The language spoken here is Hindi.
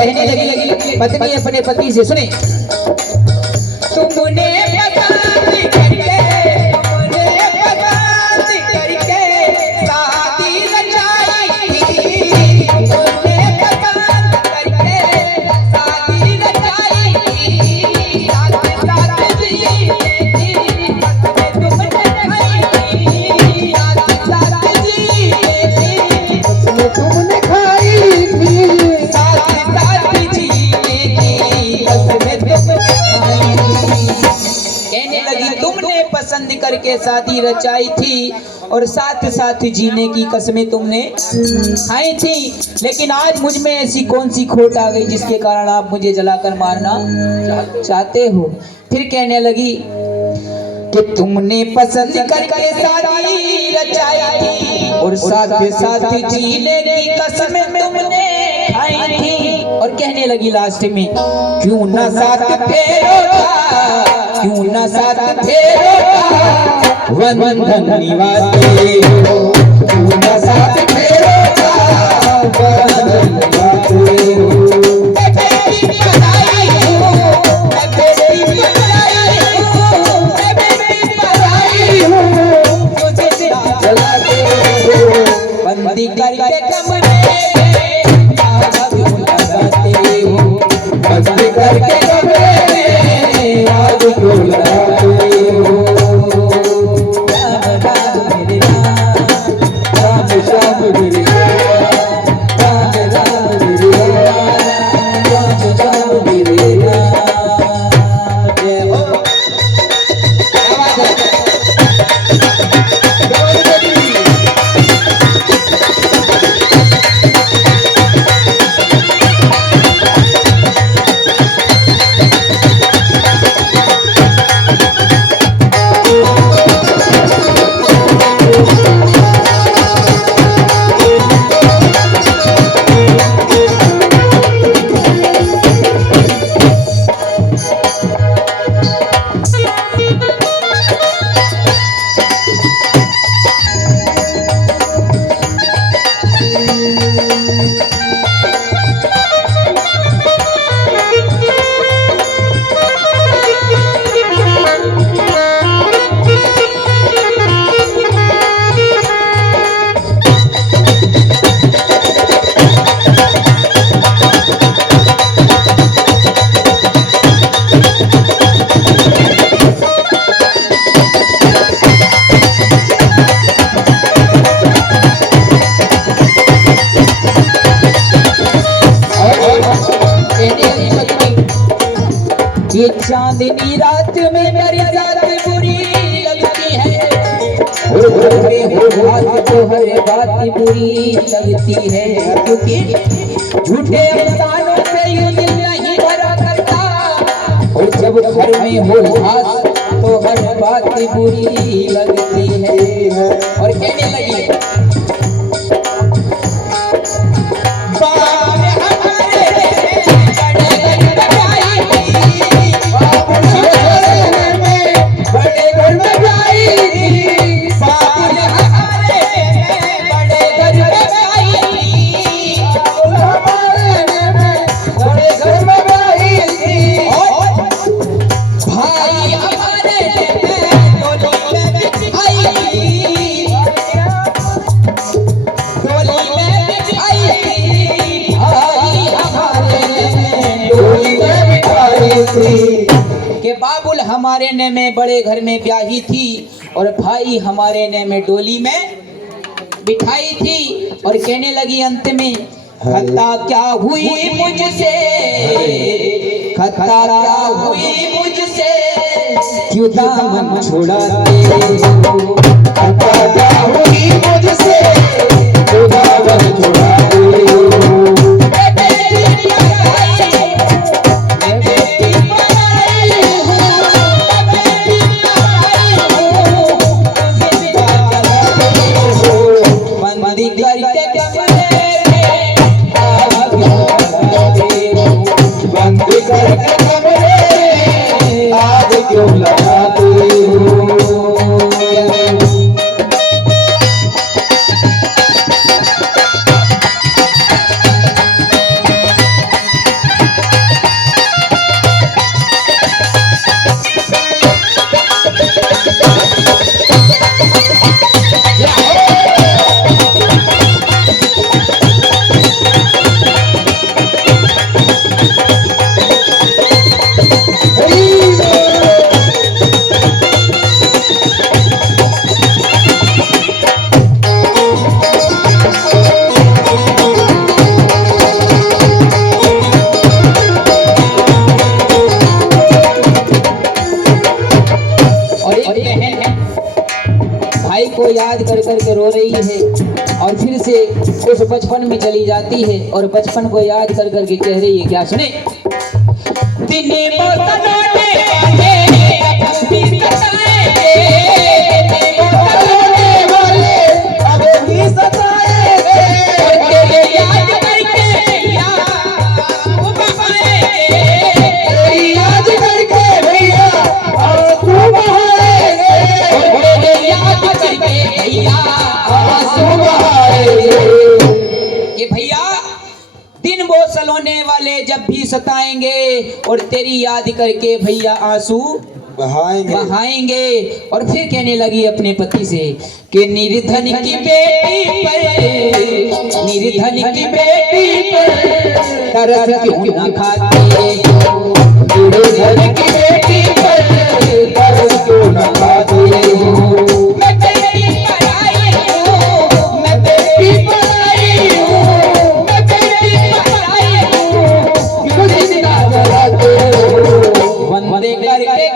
कहने लगी पत्नी अपने पति से, सुने, तुमने पसंद करके शादी रचाई थी, तुमने पसंद करके शादी रचाई थी, साथ साथ जीने की कसमें तुमने खाई थी, साथ साथ जीने की कसमें तुमने खाई थी, साथ साथ जीने की कसमें तुमने खाई थी। कहने लगी तुमने पसंद करके शादी रचाई थी और साथ साथ जीने की कसमें तुमने खाई थी, लेकिन आज मुझ में ऐसी कौन सी खोट आ गई जिसके कारण आप मुझे जलाकर मारना चाहते हो। फिर कहने लगी कि तुमने पसंद करके शादी रचाई थी और साथ साथ जीने की कसमें तुमने खाई थी। और कहने लगी लास्ट में, क्यों ना साथ फेरोगा, क्यों ना साथ फेरोगा बंधन निभाते हो, क्यों ना साथ फेरोगा बंधन निभाते हो। बंदी करके कमरे में आग क्यों लगाते हो, बंदी करके कमरे में आग क्यों लगाते हो। राम राम मेरे राम, राम श्याम मेरे राम, राम राम मेरे राम, राम श्याम मेरे राम। जय हो। क्या बात है। ये चांदनी रात में मेरी रात बुरी लगती है, घर में हो बात तो हर बात बुरी लगती है, क्योंकि झूठे अफसानों से यूं दिल नहीं भरा करता, और जब घर में हो बात तो हर बात बुरी लगती है। और कहने लगी के बाबुल हमारे ने में बड़े घर में ब्याही थी और भाई हमारे ने में डोली में बिठाई थी। और कहने लगी अंत में, खता क्या हुई मुझसे, खता क्या हुई मुझसे, क्यों दामन छुड़ाते हो, खता क्या हुई मुझसे, क्यों दामन छुड़ाते हो। को याद कर कर के रो रही है और फिर से उस बचपन में चली जाती है और बचपन को याद कर कर के कह रही है क्या, सुने। दिने बोतलों ने वाले अब भी सताएंगे, दिने बोतलों ने वाले अब भी सताएंगे, और तेरे याद करके भैया आंसू बहाएंगे, तेरी याद करके भैया आंसू बहाएंगे, और तेरे याद करके भैया आंसू बहाएंगे। कि भैया दिन वो सलोने वाले जब भी सताएंगे और तेरी याद करके भैया आंसू बहाएंगे। और फिर कहने लगी अपने पति से कि निर्धन की बेटी पर, निर्धन की बेटी पर तरस क्यों न खाती, निर्धन की बेटी पर तरस क्यों न खाती, मैं तेरी पराई हूँ, मैं तेरी पराई हूँ, मैं तेरी पराई हूँ, क्यों जिंदा जलाते हो, वंदे करके